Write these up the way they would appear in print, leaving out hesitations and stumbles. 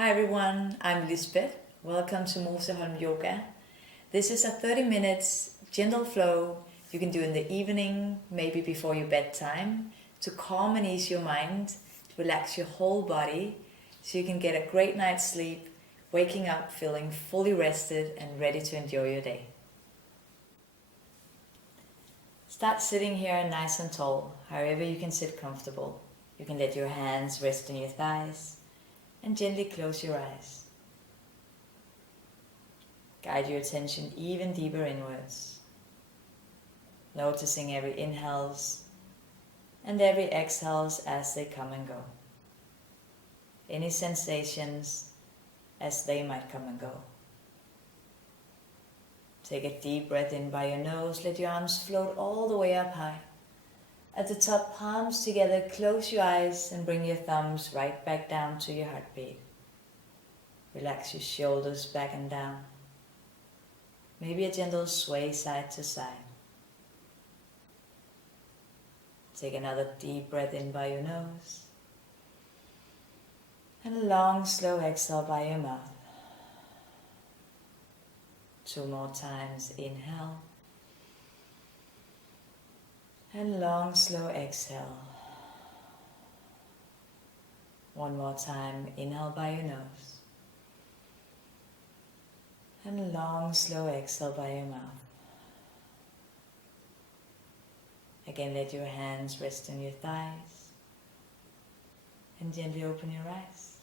Hi everyone, I'm Lisbeth. Welcome to Moseholm Yoga. This is a 30 minutes gentle flow you can do in the evening, maybe before your bedtime, to calm and ease your mind, to relax your whole body, so you can get a great night's sleep, waking up feeling fully rested and ready to enjoy your day. Start sitting here nice and tall, however you can sit comfortable. You can let your hands rest on your thighs and gently close your eyes. Guide your attention even deeper inwards, noticing every inhales and every exhales as they come and go. Any sensations as they might come and go. Take a deep breath in by your nose, let your arms float all the way up high. At the top, palms together, close your eyes and bring your thumbs right back down to your heartbeat. Relax your shoulders back and down. Maybe a gentle sway side to side. Take another deep breath in by your nose. And a long, slow exhale by your mouth. 2 more times, inhale. And long, slow exhale. 1 more time, inhale by your nose. And long, slow exhale by your mouth. Again, let your hands rest on your thighs. And gently open your eyes.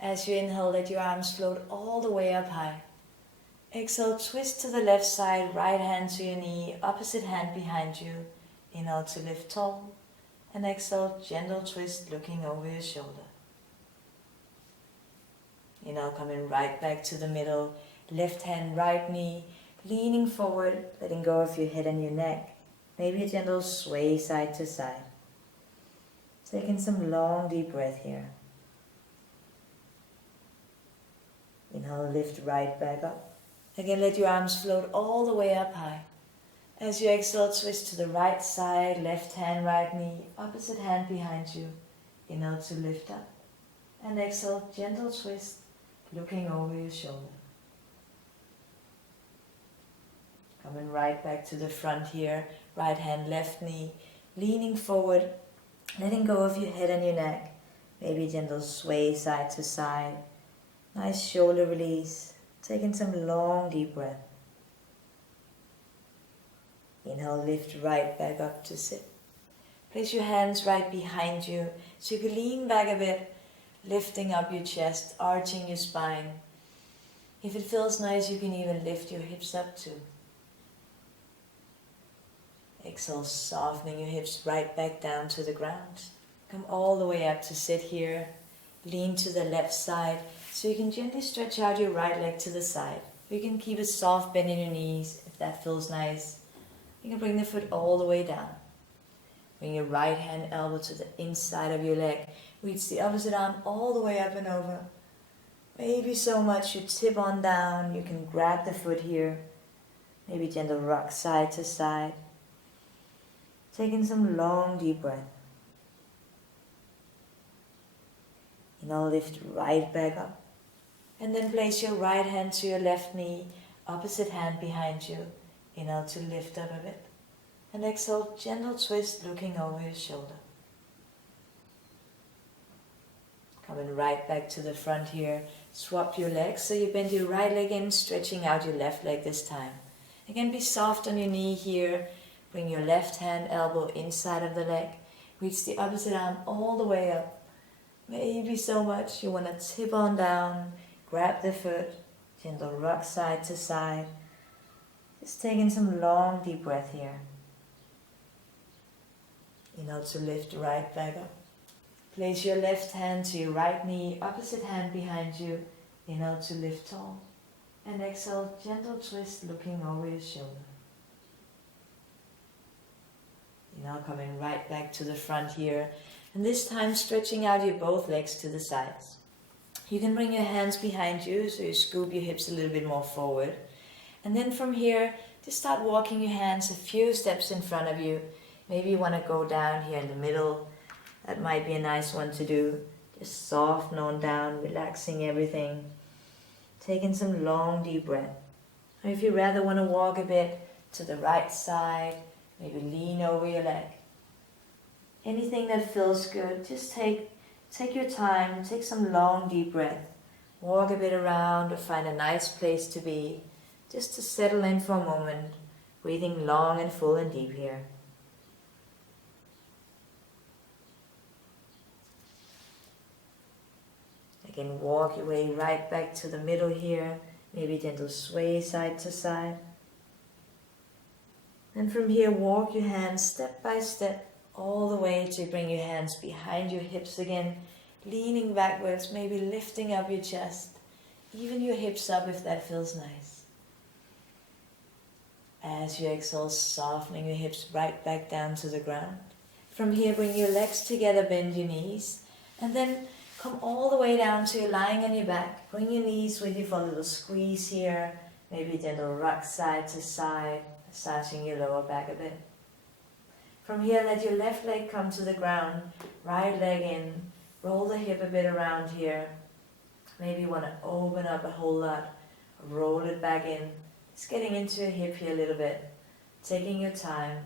As you inhale, let your arms float all the way up high. Exhale, twist to the left side, right hand to your knee, opposite hand behind you. Inhale to lift tall, and exhale, gentle twist looking over your shoulder. Inhale, coming right back to the middle, left hand, right knee, leaning forward, letting go of your head and your neck. Maybe a gentle sway side to side. Taking some long, deep breath here. Inhale, lift right back up. Again, let your arms float all the way up high. As you exhale, twist to the right side, left hand, right knee, opposite hand behind you. Inhale to lift up. And exhale, gentle twist, looking over your shoulder. Coming right back to the front here, right hand, left knee, leaning forward, letting go of your head and your neck. Maybe gentle sway side to side. Nice shoulder release. Taking some long, deep breath. Inhale, lift right back up to sit. Place your hands right behind you so you can lean back a bit, lifting up your chest, arching your spine. If it feels nice, you can even lift your hips up too. Exhale, softening your hips right back down to the ground. Come all the way up to sit here. Lean to the left side so you can gently stretch out your right leg to the side. You can keep a soft bend in your knees if that feels nice. You can bring the foot all the way down. Bring your right hand elbow to the inside of your leg. Reach the opposite arm all the way up and over. Maybe so much you tip on down. You can grab the foot here. Maybe gentle rock side to side. Taking some long deep breath. Now lift right back up. And then place your right hand to your left knee, opposite hand behind you. Inhale to lift up a bit. And exhale, gentle twist looking over your shoulder. Coming right back to the front here. Swap your legs so you bend your right leg in, stretching out your left leg this time. Again, be soft on your knee here. Bring your left hand elbow inside of the leg. Reach the opposite arm all the way up. Maybe so much you want to tip on down, grab the foot, gentle rock side to side. Just taking some long deep breath here. Inhale to lift right back up. Place your left hand to your right knee, opposite hand behind you. Inhale to lift tall. And exhale, gentle twist looking over your shoulder. Now coming right back to the front here. And this time stretching out your both legs to the sides. You can bring your hands behind you so you scoop your hips a little bit more forward. And then from here, just start walking your hands a few steps in front of you. Maybe you want to go down here in the middle. That might be a nice one to do. Just soften on down, relaxing everything. Taking some long deep breath. Or if you rather want to walk a bit to the right side, maybe lean over your leg. Anything that feels good, just take your time, take some long deep breath. Walk a bit around or find a nice place to be, just to settle in for a moment, breathing long and full and deep here. Again, walk your way right back to the middle here, maybe gentle sway side to side. And from here, walk your hands step by step all the way to bring your hands behind your hips again, leaning backwards, maybe lifting up your chest, even your hips up if that feels nice. As you exhale, softening your hips right back down to the ground. From here, bring your legs together, bend your knees, and then come all the way down to lying on your back. Bring your knees with you for a little squeeze here, maybe gentle rock side to side, massaging your lower back a bit. From here, let your left leg come to the ground, right leg in, roll the hip a bit around here. Maybe you want to open up a whole lot, roll it back in. Just getting into your hip here a little bit, taking your time,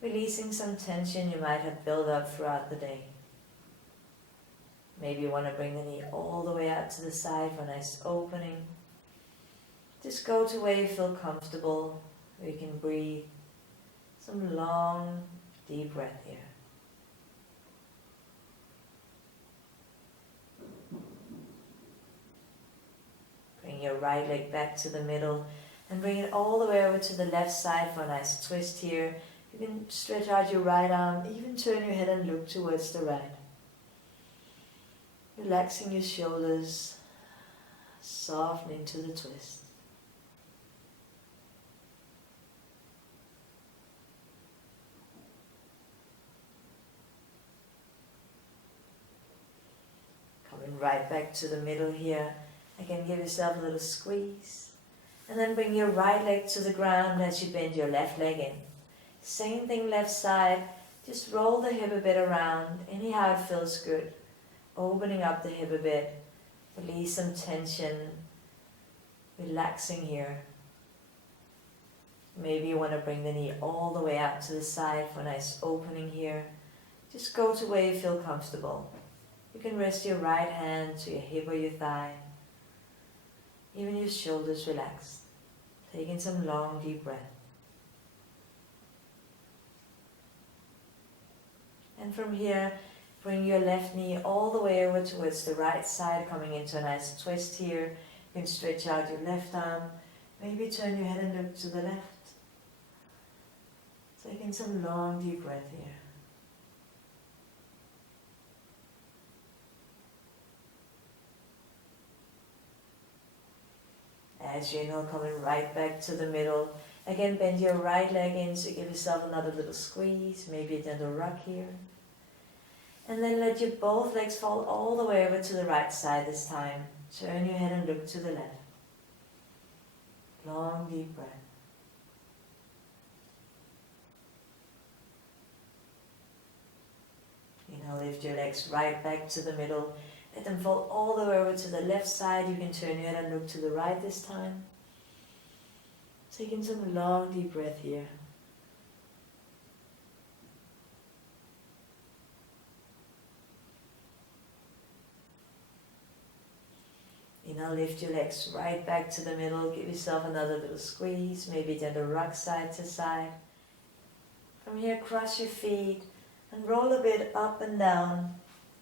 releasing some tension you might have built up throughout the day. Maybe you want to bring the knee all the way out to the side for a nice opening. Just go to where you feel comfortable, where you can breathe. Some long, deep breath here. Bring your right leg back to the middle and bring it all the way over to the left side for a nice twist here. You can stretch out your right arm, even turn your head and look towards the right. Relaxing your shoulders, softening to the twist. Coming right back to the middle here. Again, give yourself a little squeeze. And then bring your right leg to the ground as you bend your left leg in. Same thing left side. Just roll the hip a bit around, anyhow it feels good. Opening up the hip a bit. Release some tension. Relaxing here. Maybe you want to bring the knee all the way out to the side for a nice opening here. Just go to where you feel comfortable. You can rest your right hand to your hip or your thigh. Even your shoulders relaxed. Taking some long deep breath. And from here, bring your left knee all the way over towards the right side, coming into a nice twist here. You can stretch out your left arm. Maybe turn your head and look to the left. Taking some long deep breath here. As you inhale, coming right back to the middle. Again, bend your right leg in, so give yourself another little squeeze, maybe a gentle rock here. And then let your both legs fall all the way over to the right side this time. Turn your head and look to the left. Long deep breath. Inhale, lift your legs right back to the middle. Let them fall all the way over to the left side. You can turn your head and look to the right this time. Taking some long deep breath here. Inhale, lift your legs right back to the middle. Give yourself another little squeeze. Maybe gentle rock side to side. From here, cross your feet and roll a bit up and down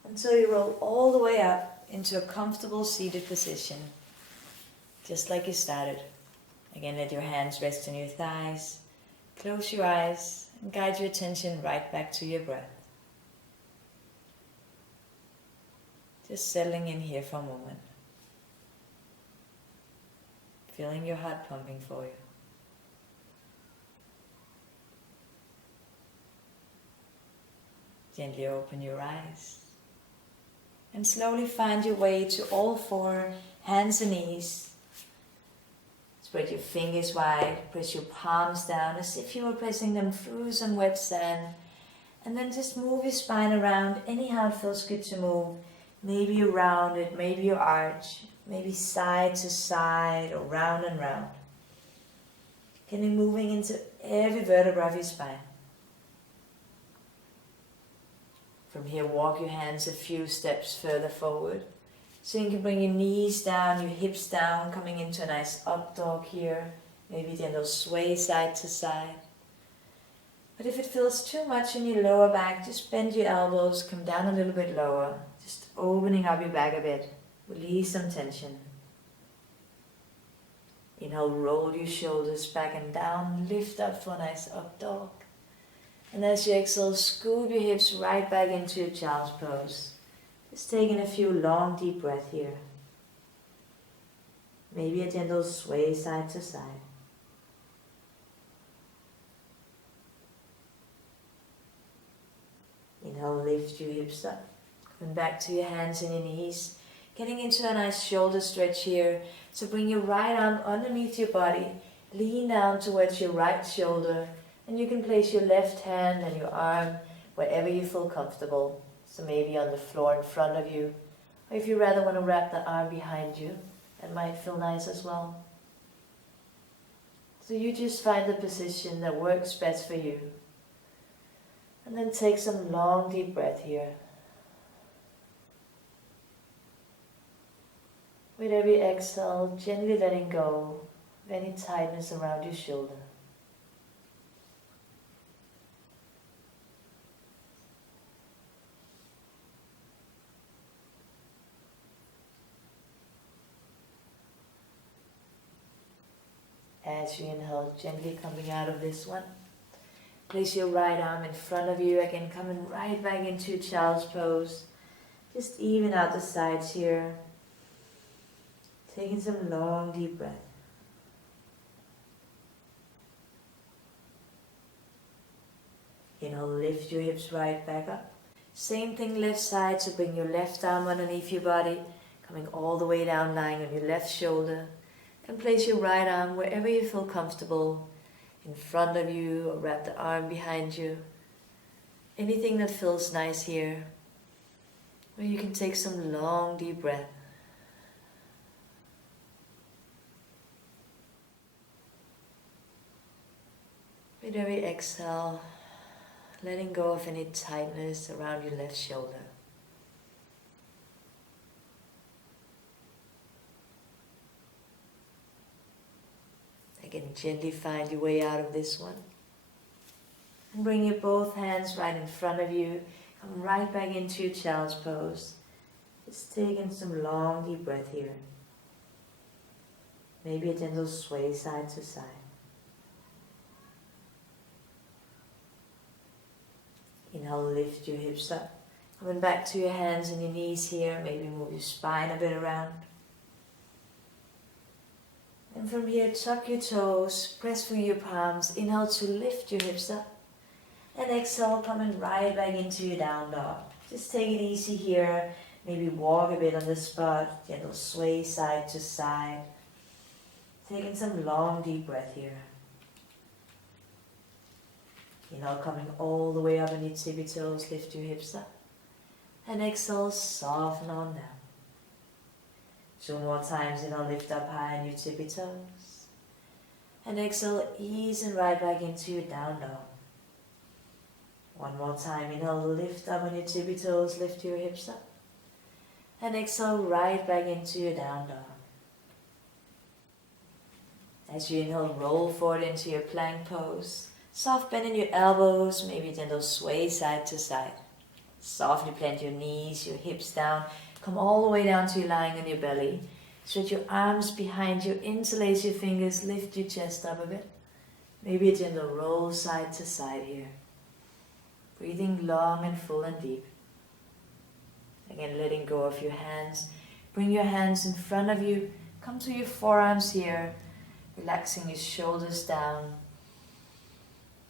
until you roll all the way up into a comfortable seated position. Just like you started. Again, let your hands rest on your thighs. Close your eyes and guide your attention right back to your breath. Just settling in here for a moment. Feeling your heart pumping for you. Gently open your eyes. And slowly find your way to all four, hands and knees. Spread your fingers wide, press your palms down as if you were pressing them through some wet sand. And then just move your spine around anyhow it feels good to move. Maybe you round it, maybe you arch, maybe side to side or round and round. Getting moving into every vertebra of your spine. From here, walk your hands a few steps further forward. So you can bring your knees down, your hips down, coming into a nice up dog here. Maybe gentle sway side to side. But if it feels too much in your lower back, just bend your elbows, come down a little bit lower. Just opening up your back a bit. Release some tension. Inhale, roll your shoulders back and down. Lift up for a nice up dog. And as you exhale, scoop your hips right back into your child's pose. Just taking a few long, deep breaths here. Maybe a gentle sway side to side. Inhale, lift your hips up. Coming back to your hands and your knees. Getting into a nice shoulder stretch here. So bring your right arm underneath your body. Lean down towards your right shoulder. And you can place your left hand and your arm wherever you feel comfortable. So maybe on the floor in front of you. Or if you rather want to wrap the arm behind you, that might feel nice as well. So you just find the position that works best for you. And then take some long deep breath here. With every exhale, gently letting go of any tightness around your shoulder. As you inhale, gently coming out of this one. Place your right arm in front of you, again coming right back into child's pose. Just even out the sides here. Taking some long deep breath. Inhale, lift your hips right back up. Same thing left side, so bring your left arm underneath your body, coming all the way down, lying on your left shoulder. And place your right arm wherever you feel comfortable, in front of you, or wrap the arm behind you. Anything that feels nice here, where you can take some long deep breath. With every exhale, letting go of any tightness around your left shoulder. Again, gently find your way out of this one. And bring your both hands right in front of you. Come right back into your child's pose. Just taking some long deep breath here. Maybe a gentle sway side to side. Inhale, lift your hips up. Coming back to your hands and your knees here. Maybe move your spine a bit around. And from here, tuck your toes, press through your palms. Inhale to lift your hips up. And exhale, coming right back into your down dog. Just take it easy here. Maybe walk a bit on the spot. Gentle sway side to side. Taking some long deep breath here. Inhale, coming all the way up on your tippy toes. Lift your hips up. And exhale, soften on down. 2 more times. Inhale, lift up high on your tippy toes. And exhale, easing right back into your down dog. 1 more time. Inhale, lift up on your tippy toes. Lift your hips up. And exhale, right back into your down dog. As you inhale, roll forward into your plank pose. Soft bend in your elbows. Maybe gentle sway side to side. Softly plant your knees, your hips down. Come all the way down to you lying on your belly. Stretch your arms behind you, interlace your fingers, lift your chest up a bit. Maybe a gentle roll side to side here. Breathing long and full and deep. Again, letting go of your hands. Bring your hands in front of you. Come to your forearms here. Relaxing your shoulders down.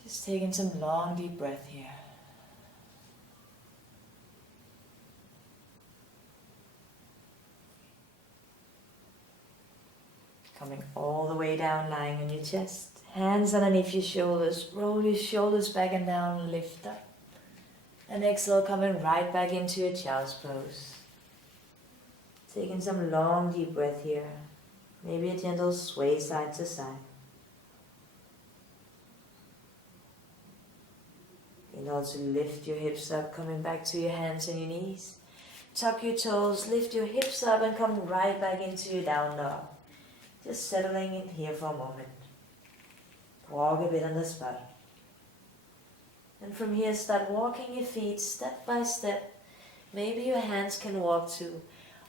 Just taking some long deep breath here. Coming all the way down, lying on your chest. Hands underneath your shoulders. Roll your shoulders back and down, lift up. And exhale, coming right back into your child's pose. Taking some long deep breath here. Maybe a gentle sway side to side. Inhale to lift your hips up, coming back to your hands and your knees. Tuck your toes, lift your hips up and come right back into your down dog. Just settling in here for a moment. Walk a bit on the spot. And from here start walking your feet step by step. Maybe your hands can walk to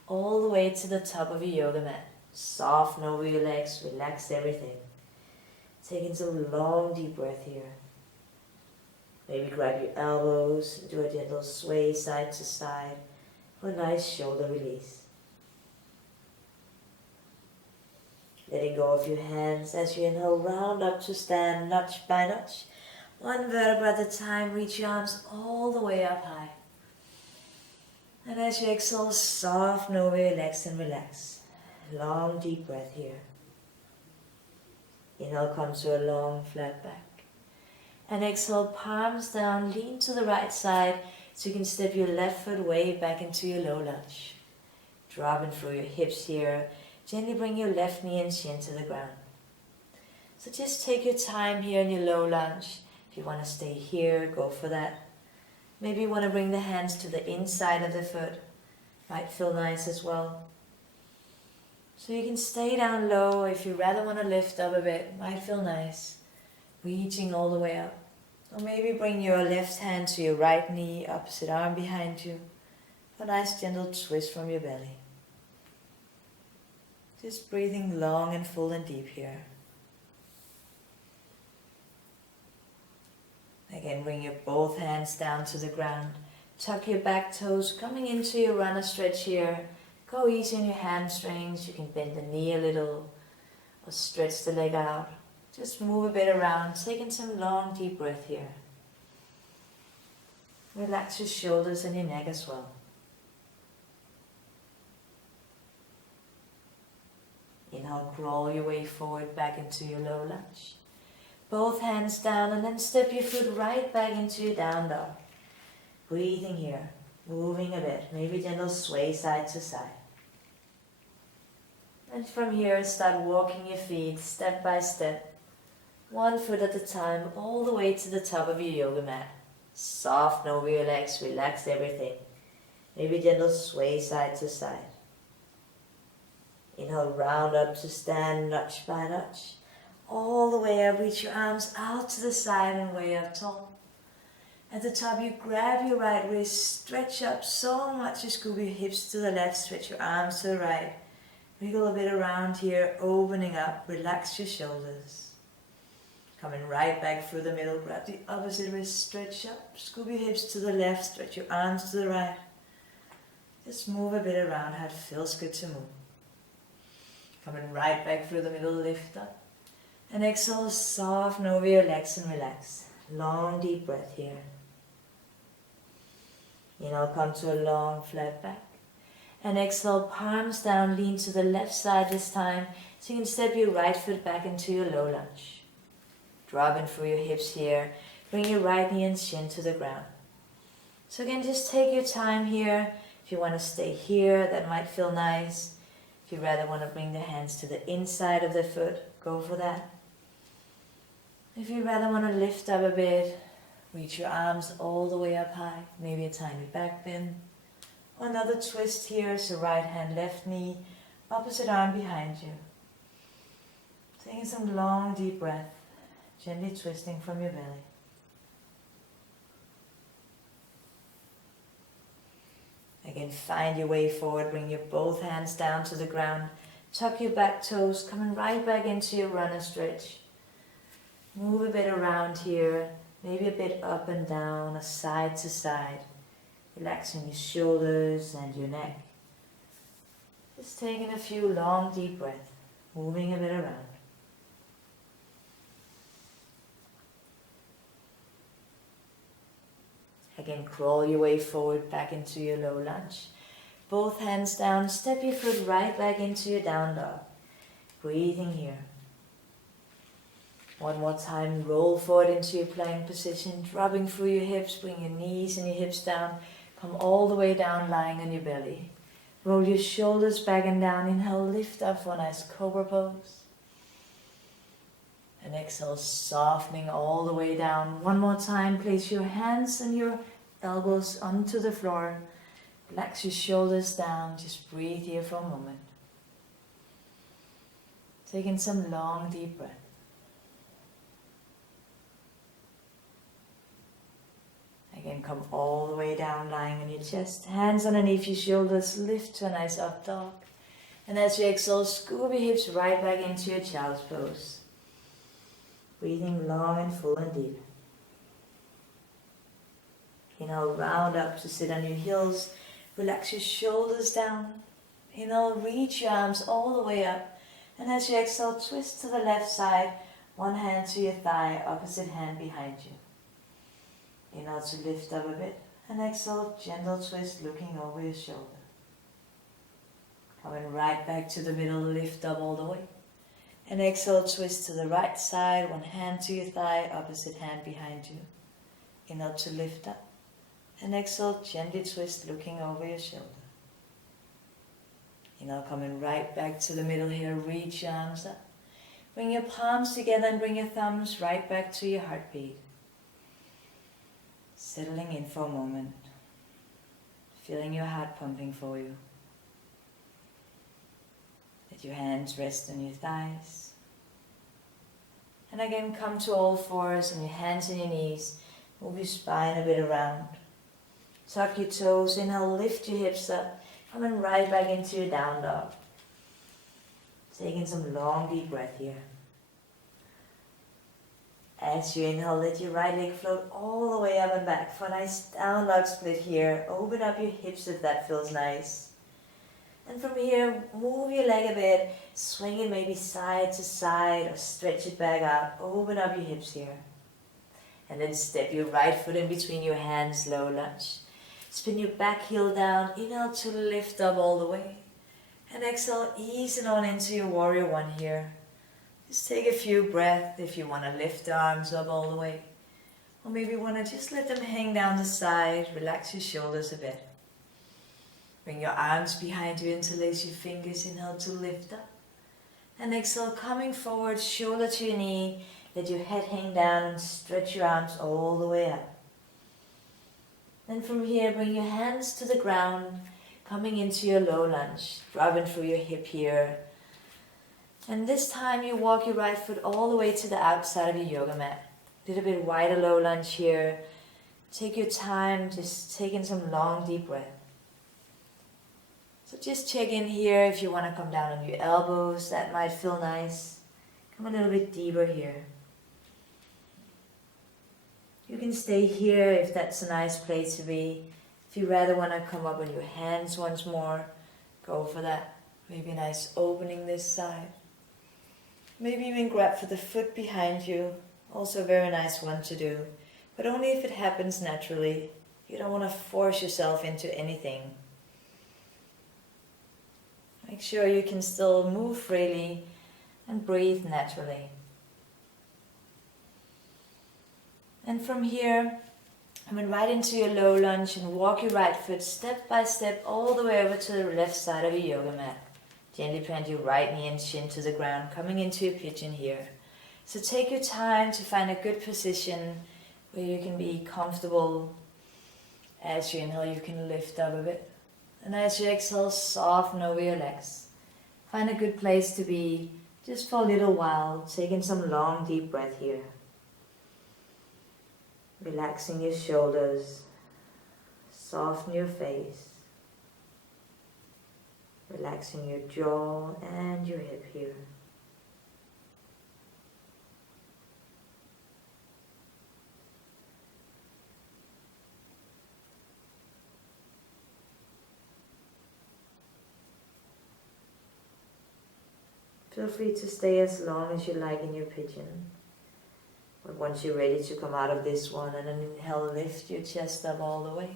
all the way to the top of your yoga mat. Soften over your legs, relax everything. Taking some long deep breath here. Maybe grab your elbows and do a gentle sway side to side for a nice shoulder release. Letting go of your hands as you inhale, round up to stand notch by notch. One vertebra at a time, reach your arms all the way up high. And as you exhale, soften over your legs and relax. Long deep breath here. Inhale, come to a long flat back. And exhale, palms down, lean to the right side so you can step your left foot way back into your low lunge. Dropping through your hips here. Gently bring your left knee and chin to the ground. So just take your time here in your low lunge. If you want to stay here, go for that. Maybe you want to bring the hands to the inside of the foot. Might feel nice as well. So you can stay down low. If you rather want to lift up a bit, might feel nice. Reaching all the way up. Or maybe bring your left hand to your right knee, opposite arm behind you. For a nice gentle twist from your belly. Just breathing long and full and deep here. Again, bring your both hands down to the ground. Tuck your back toes, coming into your runner stretch here. Go easy on your hamstrings. You can bend the knee a little or stretch the leg out. Just move a bit around, taking some long deep breath here. Relax your shoulders and your neck as well. Inhale, crawl your way forward back into your low lunge. Both hands down and then step your foot right back into your down dog. Breathing here, moving a bit, maybe gentle sway side to side. And from here, start walking your feet step by step. One foot at a time, all the way to the top of your yoga mat. Soften over your legs, relax everything. Maybe gentle sway side to side. Inhale, round up to stand notch by notch. All the way up, reach your arms out to the side and way up tall. At the top, you grab your right wrist, stretch up so much you scoop your hips to the left, stretch your arms to the right. Wiggle a bit around here, opening up, relax your shoulders. Coming right back through the middle, grab the opposite wrist, stretch up, scoop your hips to the left, stretch your arms to the right. Just move a bit around how it feels good to move. Coming right back through the middle, lift up. And exhale, soften over your legs and relax. Long deep breath here. Inhale, come to a long flat back. And exhale, palms down, lean to the left side this time, so you can step your right foot back into your low lunge. Dropping through your hips here. Bring your right knee and chin to the ground. So again, just take your time here. If you want to stay here, that might feel nice. If you rather want to bring the hands to the inside of the foot, go for that. If you rather want to lift up a bit, reach your arms all the way up high. Maybe a tiny back bend. Another twist here, so right hand, left knee, opposite arm behind you. Taking some long deep breath. Gently twisting from your belly. Again, find your way forward. Bring your both hands down to the ground. Tuck your back toes, coming right back into your runner stretch. Move a bit around here. Maybe a bit up and down, a side to side. Relaxing your shoulders and your neck. Just taking a few long deep breaths. Moving a bit around. Again, crawl your way forward back into your low lunge. Both hands down, step your foot right back into your down dog. Breathing here. One more time, roll forward into your plank position, dropping through your hips, bring your knees and your hips down. Come all the way down, lying on your belly. Roll your shoulders back and down. Inhale, lift up for a nice cobra pose. And exhale, softening all the way down. One more time, place your hands and your elbows onto the floor. Relax your shoulders down. Just breathe here for a moment. Taking some long, deep breath. Again, come all the way down, lying on your chest. Hands underneath your shoulders, lift to a nice up dog. And as you exhale, scoop your hips right back into your child's pose. Breathing long and full and deep. Inhale, round up to sit on your heels. Relax your shoulders down. Inhale, reach your arms all the way up. And as you exhale, twist to the left side. One hand to your thigh, opposite hand behind you. Inhale to lift up a bit, and exhale, gentle twist looking over your shoulder. Coming right back to the middle, lift up all the way. And exhale, twist to the right side, one hand to your thigh, opposite hand behind you. Inhale to lift up, and exhale, gently twist looking over your shoulder. Inhale, coming right back to the middle here, reach your arms up. Bring your palms together and bring your thumbs right back to your heartbeat. Settling in for a moment, feeling your heart pumping for you. Let your hands rest on your thighs. And again, come to all fours and your hands and your knees. Move your spine a bit around. Tuck your toes, inhale, lift your hips up. Coming right back into your down dog. Taking some long, deep breath here. As you inhale, let your right leg float all the way up and back for a nice down dog split here. Open up your hips if that feels nice. And from here, move your leg a bit. Swing it maybe side to side or stretch it back out. Open up your hips here. And then step your right foot in between your hands, low lunge. Spin your back heel down. Inhale to lift up all the way. And exhale, easing on into your warrior one here. Just take a few breaths if you want to lift the arms up all the way. Or maybe you want to just let them hang down the side. Relax your shoulders a bit. Bring your arms behind you, interlace your fingers. Inhale to lift up. And exhale, coming forward, shoulder to your knee. Let your head hang down and stretch your arms all the way up. Then from here, bring your hands to the ground. Coming into your low lunge. Rubbing through your hip here. And this time you walk your right foot all the way to the outside of your yoga mat. A little bit wider low lunge here. Take your time, just taking some long deep breath. So just check in here if you want to come down on your elbows. That might feel nice. Come a little bit deeper here. You can stay here if that's a nice place to be. If you rather want to come up on your hands once more, go for that. Maybe a nice opening this side. Maybe even grab for the foot behind you. Also a very nice one to do. But only if it happens naturally. You don't want to force yourself into anything. Make sure you can still move freely and breathe naturally. And from here, come right into your low lunge and walk your right foot step by step all the way over to the left side of your yoga mat. Gently plant your right knee and chin to the ground, coming into a pigeon here. So take your time to find a good position where you can be comfortable. As you inhale, you can lift up a bit. And as you exhale, soften over your legs. Find a good place to be just for a little while, taking some long deep breath here. Relaxing your shoulders, soften your face. Relaxing your jaw and your hip here. Feel free to stay as long as you like in your pigeon. But once you're ready to come out of this one, and then inhale, lift your chest up all the way.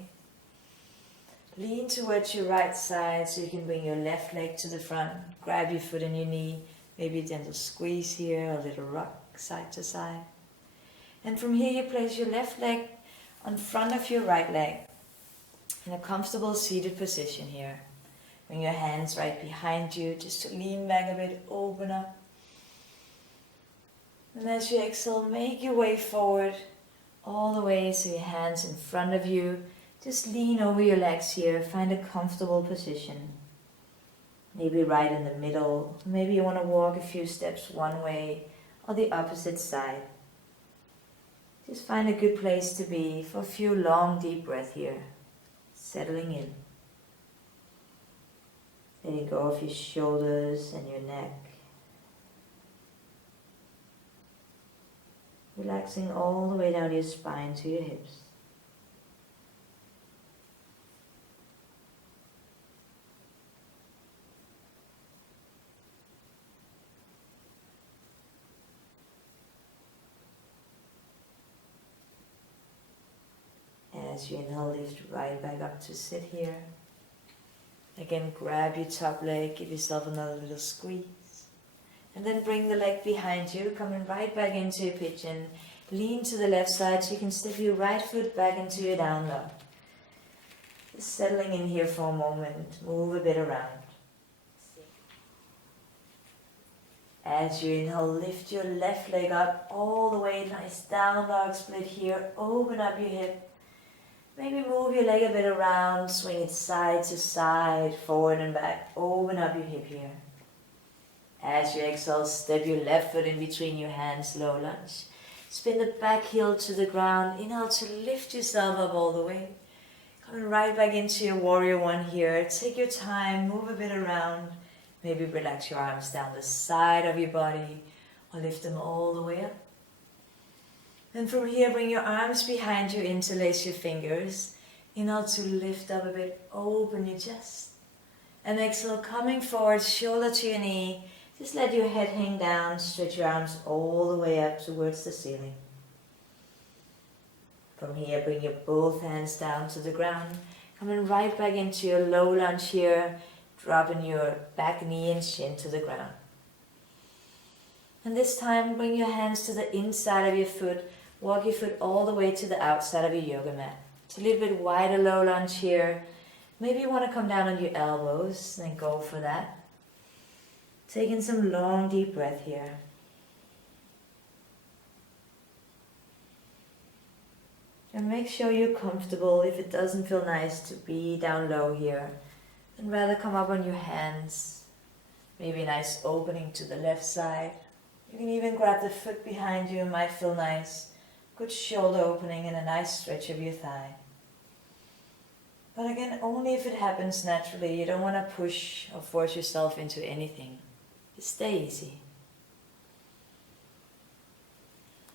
Lean towards your right side so you can bring your left leg to the front. Grab your foot and your knee. Maybe a gentle squeeze here, a little rock side to side. And from here you place your left leg on front of your right leg in a comfortable seated position here. Bring your hands right behind you, just to lean back a bit, open up. And as you exhale, make your way forward, all the way, so your hands in front of you. Just lean over your legs here, find a comfortable position. Maybe right in the middle. Maybe you want to walk a few steps one way or the opposite side. Just find a good place to be for a few long deep breaths here. Settling in. Letting go of your shoulders and your neck. Relaxing all the way down your spine to your hips. As you inhale, lift right back up to sit here. Again, grab your top leg, give yourself another little squeeze. And then bring the leg behind you, coming right back into your pigeon. Lean to the left side so you can step your right foot back into your down dog. Just settling in here for a moment, move a bit around. As you inhale, lift your left leg up all the way, nice down dog split here, open up your hip. Maybe move your leg a bit around, swing it side to side, forward and back. Open up your hip here. As you exhale, step your left foot in between your hands, low lunge. Spin the back heel to the ground. Inhale to lift yourself up all the way. Coming right back into your warrior one here. Take your time, move a bit around. Maybe relax your arms down the side of your body or lift them all the way up. And from here, bring your arms behind you, interlace your fingers. Inhale to lift up a bit, open your chest. And exhale, coming forward, shoulder to your knee. Just let your head hang down, stretch your arms all the way up towards the ceiling. From here, bring your both hands down to the ground. Coming right back into your low lunge here, dropping your back knee and shin to the ground. And this time, bring your hands to the inside of your foot. Walk your foot all the way to the outside of your yoga mat. It's a little bit wider low lunge here. Maybe you want to come down on your elbows, then go for that. Taking some long deep breath here. And make sure you're comfortable. If it doesn't feel nice to be down low here, then rather come up on your hands. Maybe a nice opening to the left side. You can even grab the foot behind you, it might feel nice. Good shoulder opening and a nice stretch of your thigh. But again, only if it happens naturally. You don't want to push or force yourself into anything. Just stay easy.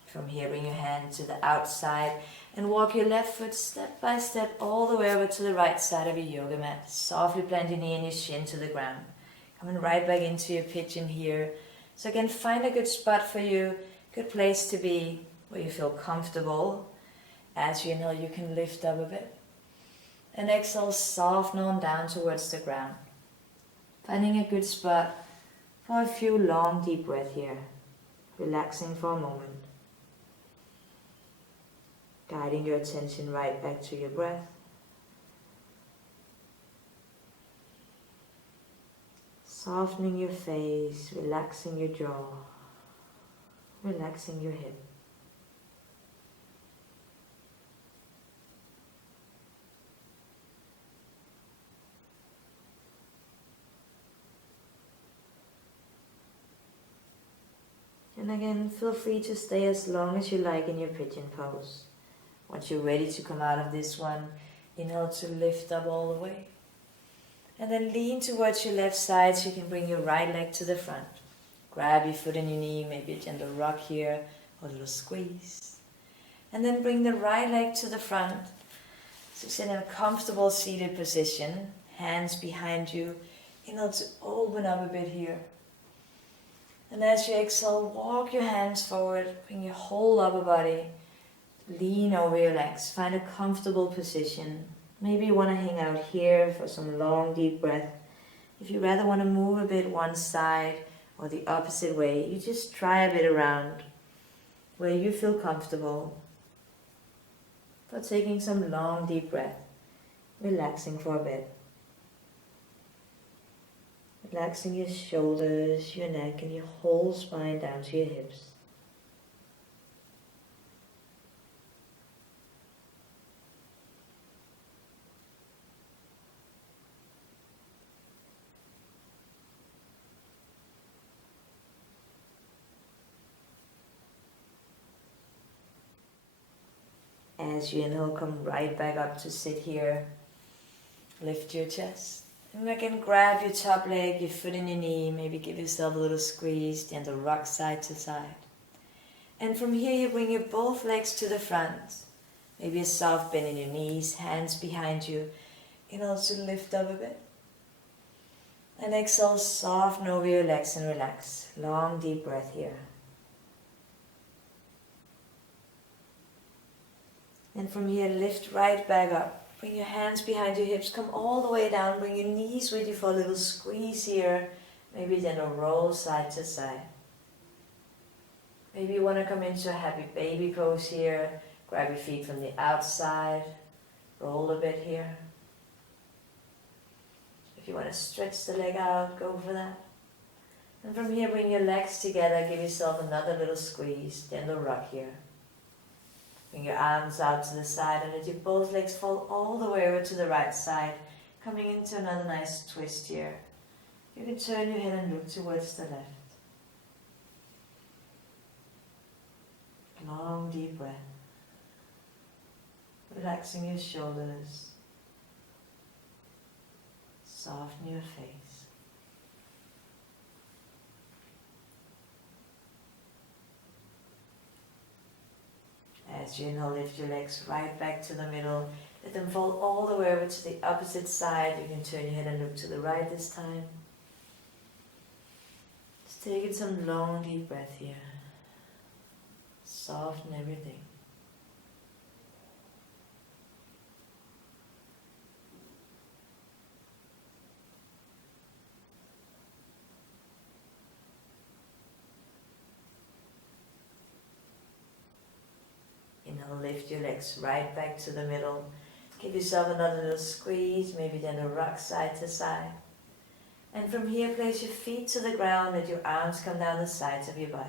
From here, bring your hand to the outside and walk your left foot step by step all the way over to the right side of your yoga mat. Softly plant your knee and your shin to the ground. Coming right back into your pigeon here. So again, find a good spot for you, good place to be, where you feel comfortable. As you inhale, you can lift up a bit. And exhale, soften on down towards the ground. Finding a good spot for a few long deep breaths here. Relaxing for a moment. Guiding your attention right back to your breath. Softening your face, relaxing your jaw, relaxing your hip. And again, feel free to stay as long as you like in your pigeon pose. Once you're ready to come out of this one, inhale to lift up all the way. And then lean towards your left side so you can bring your right leg to the front. Grab your foot and your knee, maybe a gentle rock here, or a little squeeze. And then bring the right leg to the front. So sit in a comfortable seated position, hands behind you. Inhale to open up a bit here. And as you exhale, walk your hands forward, bring your whole upper body, lean over your legs, find a comfortable position. Maybe you want to hang out here for some long deep breath. If you rather want to move a bit one side or the opposite way, you just try a bit around where you feel comfortable. For taking some long deep breath, relaxing for a bit. Relaxing your shoulders, your neck, and your whole spine down to your hips. As you inhale, come right back up to sit here. Lift your chest. And again, grab your top leg, your foot in your knee. Maybe give yourself a little squeeze. Gentle rock side to side. And from here, you bring your both legs to the front. Maybe a soft bend in your knees, hands behind you. You can also lift up a bit. And exhale, soften over your legs and relax. Long, deep breath here. And from here, lift right back up. Bring your hands behind your hips. Come all the way down. Bring your knees with you for a little squeeze here. Maybe then a roll side to side. Maybe you want to come into a happy baby pose here. Grab your feet from the outside. Roll a bit here. If you want to stretch the leg out, go for that. And from here, bring your legs together. Give yourself another little squeeze. Gentle rock here. Bring your arms out to the side and let your both legs fall all the way over to the right side. Coming into another nice twist here. You can turn your head and look towards the left. Long deep breath. Relaxing your shoulders. Soften your face. As you inhale, lift your legs right back to the middle. Let them fall all the way over to the opposite side. You can turn your head and look to the right this time. Just taking some long deep breath here. Soften everything. Inhale, lift your legs right back to the middle. Give yourself another little squeeze, maybe then a rock side to side. And from here, place your feet to the ground, let your arms come down the sides of your body.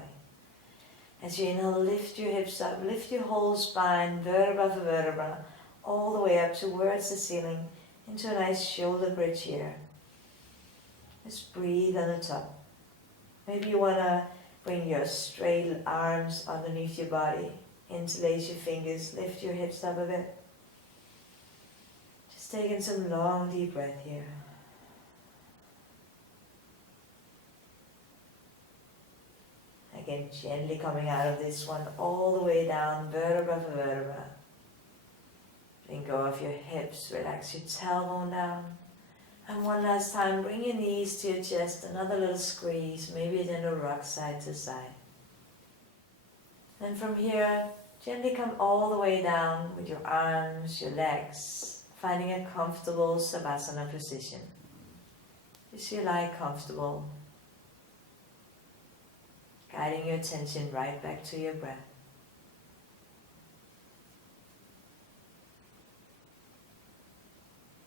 As you inhale, lift your hips up, lift your whole spine, vertebra for vertebra, all the way up towards the ceiling, into a nice shoulder bridge here. Just breathe on the top. Maybe you want to bring your straight arms underneath your body. Interlace your fingers, lift your hips up a bit. Just taking some long deep breath here. Again, gently coming out of this one all the way down, vertebra for vertebra. Let go of your hips, relax your tailbone down. And one last time, bring your knees to your chest, another little squeeze, maybe then a rock side to side. And from here, gently come all the way down with your arms, your legs, finding a comfortable Savasana position. Just you lie comfortable, guiding your attention right back to your breath.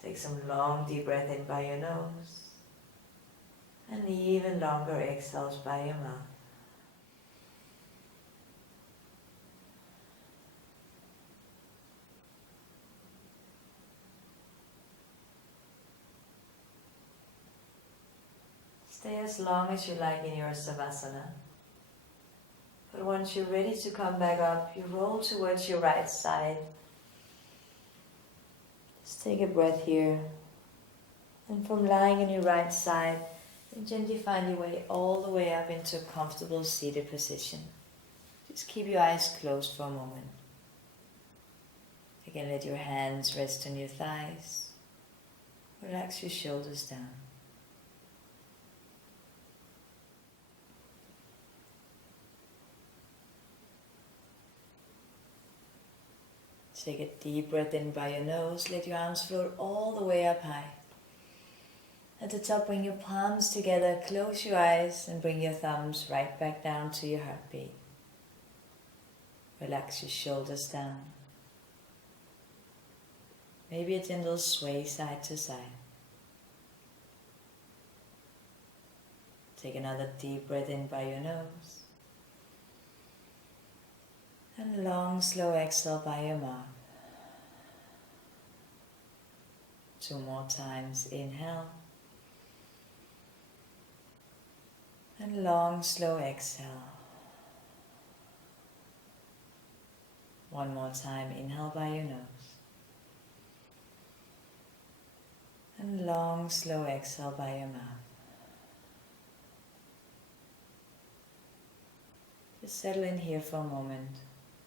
Take some long deep breath in by your nose and even longer exhales by your mouth. Stay as long as you like in your Savasana. But once you're ready to come back up, you roll towards your right side. Just take a breath here. And from lying on your right side, you gently find your way all the way up into a comfortable seated position. Just keep your eyes closed for a moment. Again, let your hands rest on your thighs. Relax your shoulders down. Take a deep breath in by your nose. Let your arms float all the way up high. At the top, bring your palms together. Close your eyes and bring your thumbs right back down to your heartbeat. Relax your shoulders down. Maybe a gentle sway side to side. Take another deep breath in by your nose. And a long, slow exhale by your mouth. 2 more times. Inhale. And long, slow exhale. 1 more time. Inhale by your nose. And long, slow exhale by your mouth. Just settle in here for a moment.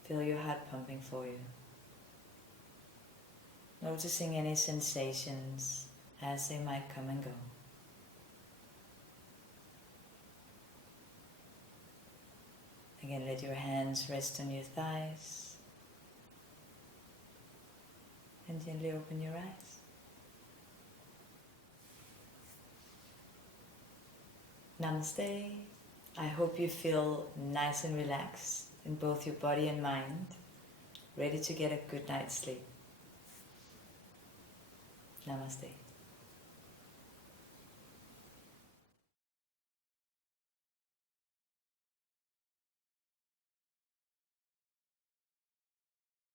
Feel your heart pumping for you. Noticing any sensations as they might come and go. Again, let your hands rest on your thighs. And gently open your eyes. Namaste. I hope you feel nice and relaxed in both your body and mind, ready to get a good night's sleep. Namaste.